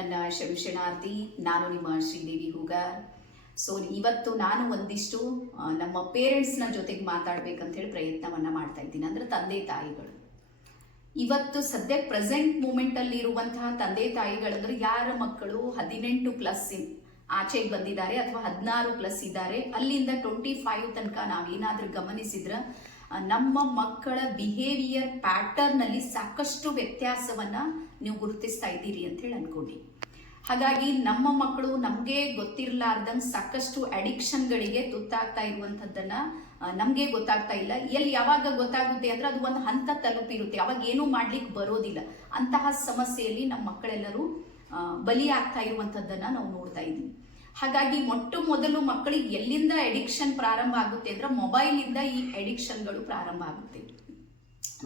ನನ್ನ ಶರಣಾರ್ಥಿ ನಾನು ನಿಮ್ಮ ಶ್ರೀದೇವಿ ಹೂಗಾರ್. ಸೊ ಇವತ್ತು ನಾನು ಒಂದಿಷ್ಟು ನಮ್ಮ ಪೇರೆಂಟ್ಸ್ನ ಜೊತೆಗೆ ಮಾತಾಡ್ಬೇಕಂತ ಹೇಳಿ ಪ್ರಯತ್ನವನ್ನ ಮಾಡ್ತಾ ಇದ್ದೀನಿ. ಅಂದ್ರೆ ತಂದೆ ತಾಯಿಗಳು. ಇವತ್ತು ಸದ್ಯ ಪ್ರೆಸೆಂಟ್ ಮೂಮೆಂಟ್ ಅಲ್ಲಿ ಇರುವಂತಹ ತಂದೆ ತಾಯಿಗಳಂದ್ರೆ ಯಾರ ಮಕ್ಕಳು ಹದಿನೆಂಟು ಪ್ಲಸ್ ಆಚೆಗೆ ಬಂದಿದ್ದಾರೆ ಅಥವಾ ಹದಿನಾರು ಪ್ಲಸ್ ಇದ್ದಾರೆ. ಅಲ್ಲಿಂದ ಟ್ವೆಂಟಿ ಫೈವ್ ತನಕ ನಾವೇನಾದ್ರೂ ಗಮನಿಸಿದ್ರ ನಮ್ಮ ಮಕ್ಕಳ ಬಿಹೇವಿಯರ್ ಪ್ಯಾಟರ್ನ್ ಅಲ್ಲಿ ಸಾಕಷ್ಟು ವ್ಯತ್ಯಾಸವನ್ನ ನೀವು ಗುರುತಿಸ್ತಾ ಇದ್ದೀರಿ ಅಂತ ಹೇಳಿ ಹಾಗಾಗಿ ನಮ್ಮ ಮಕ್ಕಳು ನಮಗೆ ಗೊತ್ತಿರಲಾರ್ದಂಗೆ ಸಾಕಷ್ಟು ಅಡಿಕ್ಷನ್ಗಳಿಗೆ ತುತ್ತಾಗ್ತಾ ಇರುವಂಥದ್ದನ್ನ ನಮಗೆ ಗೊತ್ತಾಗ್ತಾ ಇಲ್ಲ. ಎಲ್ಲಿ ಯಾವಾಗ ಗೊತ್ತಾಗುತ್ತೆ ಅಂದ್ರೆ ಅದು ಒಂದು ಹಂತ ತಲುಪಿರುತ್ತೆ ಅವಾಗ ಏನೂ ಮಾಡ್ಲಿಕ್ಕೆ ಬರೋದಿಲ್ಲ. ಅಂತಹ ಸಮಸ್ಯೆಯಲ್ಲಿ ನಮ್ಮ ಮಕ್ಕಳೆಲ್ಲರೂ ಬಲಿಯಾಗ್ತಾ ಇರುವಂಥದ್ದನ್ನ ನಾವು ನೋಡ್ತಾ ಇದ್ದೀವಿ. ಹಾಗಾಗಿ ಮೊಟ್ಟ ಮೊದಲು ಮಕ್ಕಳಿಗೆ ಎಲ್ಲಿಂದ ಎಡಿಕ್ಷನ್ ಪ್ರಾರಂಭ ಆಗುತ್ತೆ ಅಂದ್ರೆ ಮೊಬೈಲ್ ಇಂದ ಈ ಎಡಿಕ್ಷನ್ಗಳು ಪ್ರಾರಂಭ ಆಗುತ್ತೆ.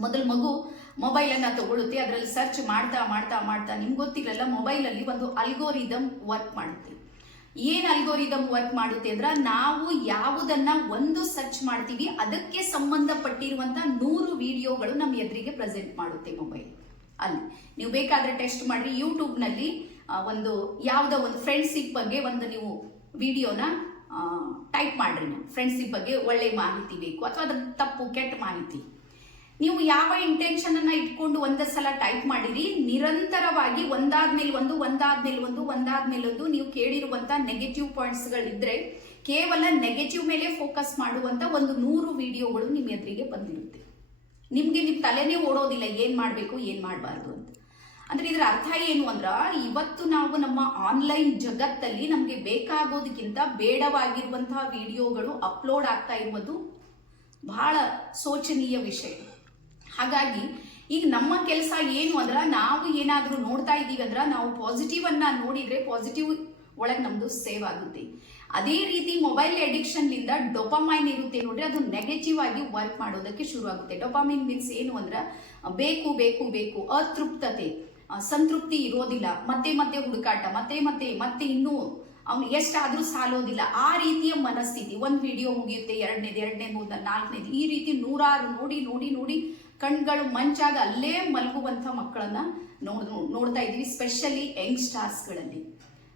ಮೊದಲು ಮಗು ಮೊಬೈಲ್ ಅನ್ನ ತಗೊಳುತ್ತೆ ಅದರಲ್ಲಿ ಸರ್ಚ್ ಮಾಡ್ತಾ ಮಾಡ್ತಾ ಮಾಡ್ತಾ ನಿಮ್ಗೆ ಗೊತ್ತಿರಲ್ಲ ಮೊಬೈಲ್ ಅಲ್ಲಿ ಒಂದು ಅಲ್ಗೋರಿದಮ್ ವರ್ಕ್ ಮಾಡುತ್ತೆ. ಏನ್ ಅಲ್ಗೋರಿದಮ್ ವರ್ಕ್ ಮಾಡುತ್ತೆ ಅಂದ್ರೆ ನಾವು ಯಾವುದನ್ನ ಒಂದು ಸರ್ಚ್ ಮಾಡ್ತೀವಿ, ಅದಕ್ಕೆ ಸಂಬಂಧಪಟ್ಟಿರುವಂಥ ನೂರು ವಿಡಿಯೋಗಳು ನಮ್ಮ ಎದುರಿಗೆ ಪ್ರೆಸೆಂಟ್ ಮಾಡುತ್ತೆ ಮೊಬೈಲ್. ಅಲ್ಲಿ. ನೀವು ಬೇಕಾದ್ರೆ ಟೆಸ್ಟ್ ಮಾಡ್ರಿ, ಯೂಟ್ಯೂಬ್ನಲ್ಲಿ ಒಂದು ಯಾವುದೋ ಒಂದು ಫ್ರೆಂಡ್ಸಿಪ್ ಬಗ್ಗೆ ಒಂದು ನೀವು ವಿಡಿಯೋನ ಟೈಪ್ ಮಾಡ್ರಿ ನೀವು. ಫ್ರೆಂಡ್ಶಿಪ್ ಬಗ್ಗೆ ಒಳ್ಳೆ ಮಾಹಿತಿ ಬೇಕು, ಅಥವಾ ಅದ್ರ ತಪ್ಪು ಕೆಟ್ಟ ಮಾಹಿತಿ. ನೀವು ಯಾವ ಇಂಟೆನ್ಷನ್ ಅನ್ನ ಇಟ್ಕೊಂಡು ಒಂದೇ ಸಲ ಟೈಪ್ ಮಾಡಿರಿ, ನಿರಂತರವಾಗಿ ಒಂದಾದ್ಮೇಲೆ ಒಂದು ಒಂದಾದ್ಮೇಲೆ ಒಂದು ಒಂದಾದ್ಮೇಲೆ ಒಂದು, ನೀವು ಕೇಳಿರುವಂತ ನೆಗೆಟಿವ್ ಪಾಯಿಂಟ್ಸ್ ಗಳಿದ್ರೆ, ಕೇವಲ ನೆಗೆಟಿವ್ ಮೇಲೆ ಫೋಕಸ್ ಮಾಡುವಂತ ಒಂದು ನೂರು ವಿಡಿಯೋಗಳು ನಿಮ್ಮ ಎದುರಿಗೆ ಬಂದಿರುತ್ತೆ. ನಿಮ್ಗೆ ನಿಮ್ ತಲೆನೇ ಓಡೋದಿಲ್ಲ, ಏನ್ ಮಾಡ್ಬೇಕು, ಏನ್ ಮಾಡಬಾರ್ದು ಅಂತ. ಅಂದ್ರೆ ಇದರ ಅರ್ಥ ಏನು ಅಂದ್ರ, ಇವತ್ತು ನಾವು ನಮ್ಮ ಆನ್ಲೈನ್ ಜಗತ್ತಲ್ಲಿ ನಮ್ಗೆ ಬೇಕಾಗೋದಕ್ಕಿಂತ ಬೇಡವಾಗಿರುವಂತಹ ವಿಡಿಯೋಗಳು ಅಪ್ಲೋಡ್ ಆಗ್ತಾ ಇರುವುದು ಬಹಳ ಶೋಚನೀಯ ವಿಷಯ. ಹಾಗಾಗಿ ಈಗ ನಮ್ಮ ಕೆಲಸ ಏನು ಅಂದ್ರೆ ನಾವು ಏನಾದರೂ ನೋಡ್ತಾ ಇದ್ದೀವಿ ಅಂದ್ರೆ ನಾವು ಪಾಸಿಟಿವ್ ಅನ್ನ ನೋಡಿದ್ರೆ ಪಾಸಿಟಿವ್ ಒಳಗೆ ನಮ್ದು ಸೇವ್ ಆಗುತ್ತೆ. ಅದೇ ರೀತಿ ಮೊಬೈಲ್ ಅಡಿಕ್ಷನ್ ಲಿಂದ ಡೊಪಮೈನ್ ಇರುತ್ತೆ ನೋಡ್ರಿ, ಅದು ನೆಗೆಟಿವ್ ಆಗಿ ವರ್ಕ್ ಮಾಡೋದಕ್ಕೆ ಶುರು ಆಗುತ್ತೆ. ಡೊಪಮೈನ್ ಮೀನ್ಸ್ ಏನು ಅಂದ್ರೆ, ಬೇಕು ಬೇಕು ಬೇಕು, ಅತೃಪ್ತತೆ ಸಂತೃಪ್ತಿ ಇರೋದಿಲ್ಲ. ಮತ್ತೆ ಮತ್ತೆ ಹುಡುಕಾಟ, ಮತ್ತೆ ಮತ್ತೆ ಮತ್ತೆ ಇನ್ನೂ ಅವ್ನು ಎಷ್ಟಾದರೂ ಸಾಲೋದಿಲ್ಲ. ಆ ರೀತಿಯ ಮನಸ್ಥಿತಿ. ಒಂದು ವಿಡಿಯೋ ಮುಗಿಯುತ್ತೆ, ಎರಡನೇದು ಎರಡನೇ ಮೂರನೇ ನಾಲ್ಕನೇದು. ಈ ರೀತಿ ನೂರಾರು ನೋಡಿ ನೋಡಿ ನೋಡಿ ಕಣ್ಗಳು ಮಂಚಾಗ ಅಲ್ಲೇ ಮಲಗುವಂತ ಮಕ್ಕಳನ್ನ ನೋಡ್ ನೋಡ್ತಾ ಇದೀವಿ ಸ್ಪೆಷಲಿ ಯಂಗ್ಸ್ಟಾರ್ಸ್ಗಳಲ್ಲಿ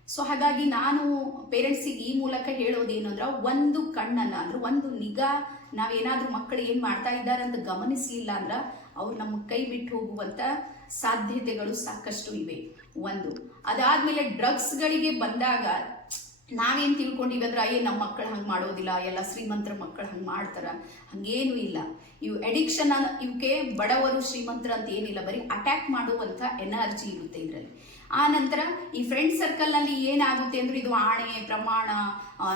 ಸೊ ಹಾಗಾಗಿ ನಾನು ಪೇರೆಂಟ್ಸಿಗೆ ಈ ಮೂಲಕ ಹೇಳೋದೇನು ಅಂದ್ರೆ, ಒಂದು ಕಣ್ಣನ್ನ ಅಂದ್ರೆ, ಒಂದು ನಿಗಾ, ನಾವೇನಾದ್ರೂ ಮಕ್ಕಳು ಏನು ಮಾಡ್ತಾ ಇದ್ದಾರೆ ಅಂತ ಗಮನಿಸಲಿಲ್ಲ ಅಂದ್ರೆ, ಅವ್ರು ನಮ್ಮ ಕೈ ಬಿಟ್ಟು ಹೋಗುವಂತ ಸಾಧ್ಯತೆಗಳು ಸಾಕಷ್ಟು ಇವೆ. ಒಂದು. ಅದಾದ್ಮೇಲೆ ಡ್ರಗ್ಸ್ಗಳಿಗೆ ಬಂದಾಗ ನಾವೇನ್ ತಿಳ್ಕೊಂಡಿವಿ ಅಂದ್ರೆ, ಅಯ್ಯೇ ನಮ್ಮ ಮಕ್ಕಳು ಹಂಗೆ ಮಾಡೋದಿಲ್ಲ, ಎಲ್ಲ ಶ್ರೀಮಂತರ ಮಕ್ಕಳು ಹಂಗೆ ಮಾಡ್ತಾರೆ. ಹಂಗೇನು ಇಲ್ಲ. ಇವು ಎಡಿಕ್ಷನ್ ಇವಕ್ಕೆ ಬಡವರು ಶ್ರೀಮಂತರ ಅಂತ ಏನಿಲ್ಲ. ಬರೀ ಅಟ್ಯಾಕ್ ಮಾಡುವಂತ ಎನರ್ಜಿ ಇರುತ್ತೆ ಇದರಲ್ಲಿ. ಆ ನಂತರ ಈ ಫ್ರೆಂಡ್ ಸರ್ಕಲ್ನಲ್ಲಿ ಏನಾಗುತ್ತೆ ಅಂದ್ರೆ, ಇದು ಆಣೆ, ಪ್ರಮಾಣ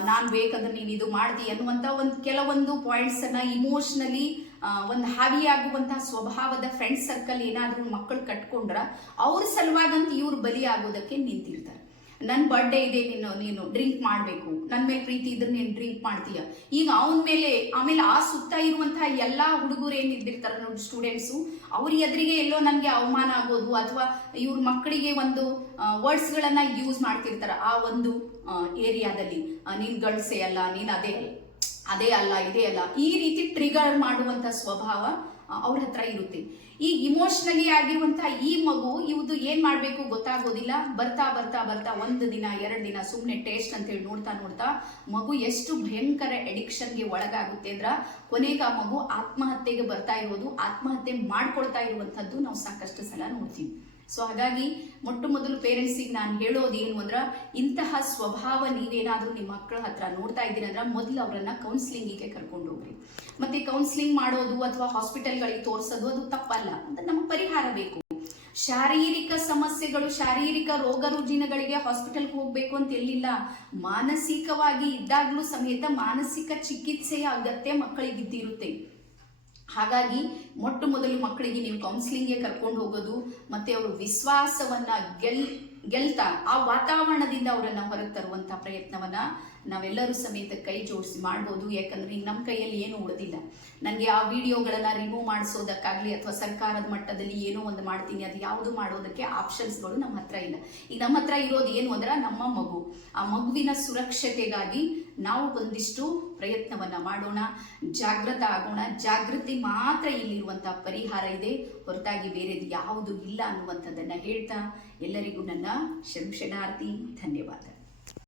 ನಾನು ಬೇಕಂದ್ರೆ ನೀನು ಇದು ಮಾಡ್ತಿ ಅನ್ನುವಂಥ ಒಂದು ಕೆಲವೊಂದು ಪಾಯಿಂಟ್ಸ್ ಇಮೋಷ್ನಲಿ ಒಂದು ಹಾವಿಯಾಗುವಂತಹ ಸ್ವಭಾವದ ಫ್ರೆಂಡ್ ಸರ್ಕಲ್ ಏನಾದರೂ ಮಕ್ಕಳು ಕಟ್ಕೊಂಡ್ರ, ಅವ್ರ ಸಲುವಾಗಂತ ಇವ್ರು ಬಲಿ ಆಗೋದಕ್ಕೆ ನಿಂತಿರ್ತಾರೆ. ನನ್ನ ಬರ್ಡೇ ಇದೆ, ನೀನು ನೀನು ಡ್ರಿಂಕ್ ಮಾಡಬೇಕು. ನನ್ನ ಮೇಲೆ ಪ್ರೀತಿ ಇದ್ರೆ ನೀನು ಡ್ರಿಂಕ್ ಮಾಡ್ತೀಯ. ಈಗ ಅವನ ಮೇಲೆ, ಆಮೇಲೆ ಆ ಸುತ್ತ ಇರುವಂತಹ ಎಲ್ಲ ಹುಡುಗರು ಏನು ಇದ್ದಿರ್ತಾರೆ ನೋಡಿ ಸ್ಟೂಡೆಂಟ್ಸು ಅವ್ರ ಎದುರಿಗೆ ಎಲ್ಲೋ ನನಗೆ ಅವಮಾನ ಆಗೋದು ಅಥವಾ ಇವ್ರ ಮಕ್ಕಳಿಗೆ ಒಂದು ವರ್ಡ್ಸ್ಗಳನ್ನು ಯೂಸ್ ಮಾಡ್ತಿರ್ತಾರೆ ಆ ಒಂದು ಏರಿಯಾದಲ್ಲಿ ನೀನು ಗಂಡಸೆ ಅಲ್ಲ, ನೀನು ಅದೇ. ಅದೇ ಅಲ್ಲ, ಇದೇ ಅಲ್ಲ. ಈ ರೀತಿ ಟ್ರಿಗರ್ ಮಾಡುವಂತ ಸ್ವಭಾವ ಅವ್ರ ಹತ್ರ ಇರುತ್ತೆ. ಈ ಇಮೋಷನಲಿ ಆಗಿರುವಂತ ಈ ಮಗು ಇವ್ದು ಏನ್ ಮಾಡ್ಬೇಕು ಗೊತ್ತಾಗೋದಿಲ್ಲ. ಬರ್ತಾ ಬರ್ತಾ ಬರ್ತಾ ಒಂದು ದಿನ, ಎರಡು ದಿನ ಸುಮ್ಮನೆ ಟೇಸ್ಟ್ ಅಂತ ಹೇಳಿ ನೋಡ್ತಾ ನೋಡ್ತಾ ಮಗು ಎಷ್ಟು ಭಯಂಕರ ಎಡಿಕ್ಷನ್ಗೆ ಒಳಗಾಗುತ್ತೆ ಅಂದ್ರ ಕೊನೆಗೆ ಮಗು ಆತ್ಮಹತ್ಯೆಗೆ ಬರ್ತಾ ಇರೋದು, ಆತ್ಮಹತ್ಯೆ ಮಾಡ್ಕೊಳ್ತಾ ಇರುವಂತದ್ದು ನಾವು ಸಾಕಷ್ಟು ಸಲ ನೋಡ್ತೀವಿ. ಸೊ ಹಾಗಾಗಿ ಮೊಟ್ಟ ಮೊದಲು ಪೇರೆಂಟ್ಸಿಗೆ ನಾನು ಹೇಳೋದು ಏನು ಅಂದ್ರೆ, ಇಂತಹ ಸ್ವಭಾವ ನೀವೇನಾದರೂ ನಿಮ್ಮ ಮಕ್ಕಳ ಹತ್ರ ನೋಡ್ತಾ ಇದ್ದೀರಿ ಅಂದ್ರೆ ಮೊದಲು ಅವರನ್ನ ಕೌನ್ಸಿಲಿಂಗಿಗೆ ಕರ್ಕೊಂಡು ಹೋಗ್ರಿ. ಮತ್ತೆ ಕೌನ್ಸಿಲಿಂಗ್ ಮಾಡೋದು ಅಥವಾ ಹಾಸ್ಪಿಟಲ್ಗಳಿಗೆ ತೋರಿಸೋದು ಅದು ತಪ್ಪಲ್ಲ. ಅಂತ ನಮಗೆ ಪರಿಹಾರ ಬೇಕು. ಶಾರೀರಿಕ ಸಮಸ್ಯೆಗಳು, ಶಾರೀರಿಕ ರೋಗ ರುಜಿನಗಳಿಗೆ ಹಾಸ್ಪಿಟಲ್ಗೆ ಹೋಗ್ಬೇಕು ಅಂತ ಎಲ್ಲಿಲ್ಲ. ಮಾನಸಿಕವಾಗಿ ಇದ್ದಾಗಲೂ ಸಮೇತ ಮಾನಸಿಕ ಚಿಕಿತ್ಸೆಯ ಅಗತ್ಯ ಮಕ್ಕಳಿಗಿದ್ದಿರುತ್ತೆ. ಹಾಗಾಗಿ ಮೊಟ್ಟ ಮೊದಲು ಮಕ್ಕಳಿಗೆ ನೀವು ಕೌನ್ಸಿಲಿಂಗ್ಗೆ ಕರ್ಕೊಂಡು ಹೋಗೋದು, ಮತ್ತೆ ಅವರು ವಿಶ್ವಾಸವನ್ನ ಗೆಲ್, ಗೆಲ್ತಾ ಆ ವಾತಾವರಣದಿಂದ ಅವರನ್ನು ಹೊರಗೆ ತರುವಂಥ ಪ್ರಯತ್ನವನ್ನ ನಾವೆಲ್ಲರೂ ಸಮೇತ ಕೈ ಜೋಡಿಸಿ ಮಾಡ್ಬೋದು. ಯಾಕಂದ್ರೆ ನಮ್ಮ ಕೈಯಲ್ಲಿ ಏನು ಉಳಿದಿಲ್ಲ. ನನಗೆ ಆ ವಿಡಿಯೋಗಳನ್ನ ರಿಮೂವ್ ಮಾಡಿಸೋದಕ್ಕಾಗಲಿ ಅಥವಾ ಸರ್ಕಾರದ ಮಟ್ಟದಲ್ಲಿ ಏನೋ ಒಂದು ಮಾಡ್ತೀನಿ, ಅದು ಯಾವುದು ಮಾಡೋದಕ್ಕೆ ಆಪ್ಷನ್ಸ್ಗಳು ನಮ್ಮ ಹತ್ರ ಇಲ್ಲ. ಈಗ ನಮ್ಮ ಹತ್ರ ಇರೋದು ಏನು ಅಂದ್ರೆ ನಮ್ಮ ಮಗು. ಆ ಮಗುವಿನ ಸುರಕ್ಷತೆಗಾಗಿ ನಾವು ಒಂದಿಷ್ಟು ಪ್ರಯತ್ನವನ್ನ ಮಾಡೋಣ ಜಾಗೃತ ಆಗೋಣ. ಜಾಗೃತಿ ಮಾತ್ರ ಇಲ್ಲಿರುವಂಥ ಪರಿಹಾರ ಇದೆ. ಹೊರತಾಗಿ ಬೇರೆದು ಯಾವುದು ಇಲ್ಲ ಅನ್ನುವಂಥದ್ದನ್ನು ಹೇಳ್ತಾ ಎಲ್ಲರಿಗೂ ನನ್ನ ಶರಣಾರ್ಥಿ ಧನ್ಯವಾದ.